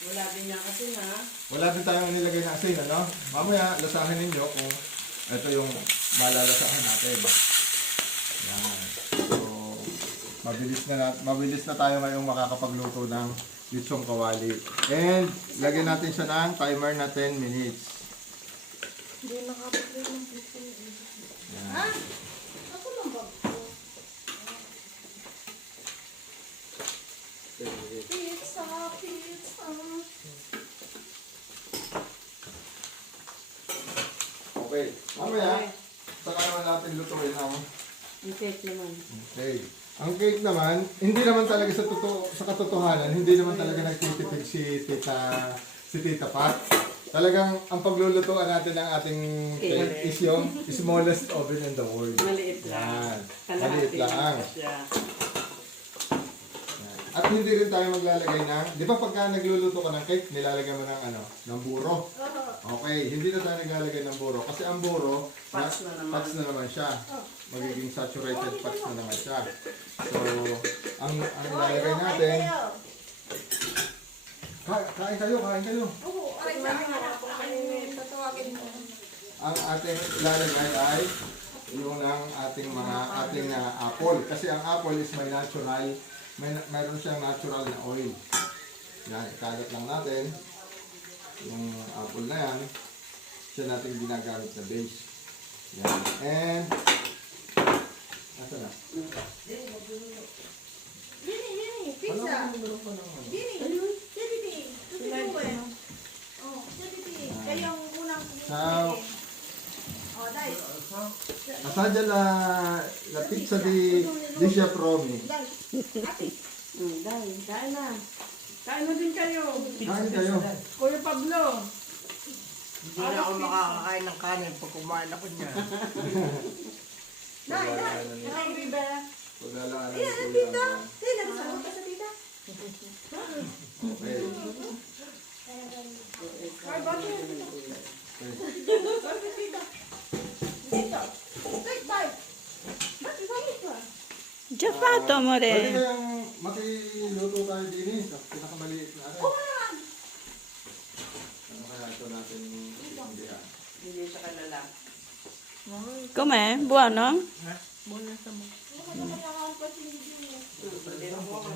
Wala din niya kasi na. Wala din tayong nilagay na asin, ano? Mamaya, lasahin ninyo kung ito yung malalasahan natin. Yan. So, mabilis na tayo ngayong makakapagluto ng litsong kawali. And, lagyan natin siya ng timer na 10 minutes. Hindi nakapagay ng pizza. Yan. Ha? Ako lang ba? Pizza, pizza. Okay. Mamaya, saka naman natin lutuin ang Ang cake naman. cake. Ang cake naman, hindi naman talaga sa katotohanan, hindi naman talaga nagtitipid si Tita Pat. Talagang ang paglulutuan natin ng ating cake is yung smallest oven in the world. Maliit lang. Yan. Maliit lang. Siya. At hindi rin tayo maglalagay ng, di ba pagka nagluluto ka ng cake, nilalagay mo ng ano, ng buro. Okay, hindi na tayo naglalagay ng buro. Kasi ang buro, Fats na naman. fats na naman siya. Magiging saturated fats na naman siya. So, ang ilalagay natin, kain kayo. Oo, aray sa akin anak. Tatawagin mo. Ang ating ilalagay ay yung ng ating apple. Kasi ang apple is mayroon siyang natural na oil. Yan, ikalat lang natin. Yung apple na yan, siya natin ginagamit na base. Yan. And, asa na? Yini, pizza. Yini, tutubuin. Oh, kayo ang unang Ciao. Oh, dai. Assaggia la pizza di Giapromi. Dai. Ate. Dahil, kain na. Kain na din kayo. Kain kayo. Kuya Pablo. Hindi na ako makakakain ng kanin pag kumain ako niya. Dai. Ay, Biba. Wala lang alam Ayan, ko tita. lang. Tita, nasaan ka sa tita? Okay. Ay, bakit? Okay. Bakit tita? Tita. Take bite. Bakit bakit ka? Già fatto, Pwede amore. kayang makiluto tayo din eh. Sa pinakamaliit na Oo rin. naman. Ano kaya ito natin intindihan? Hindi siya kalala. Com'è? Buono? Ano naman yung alpasin din? Hindi na po ako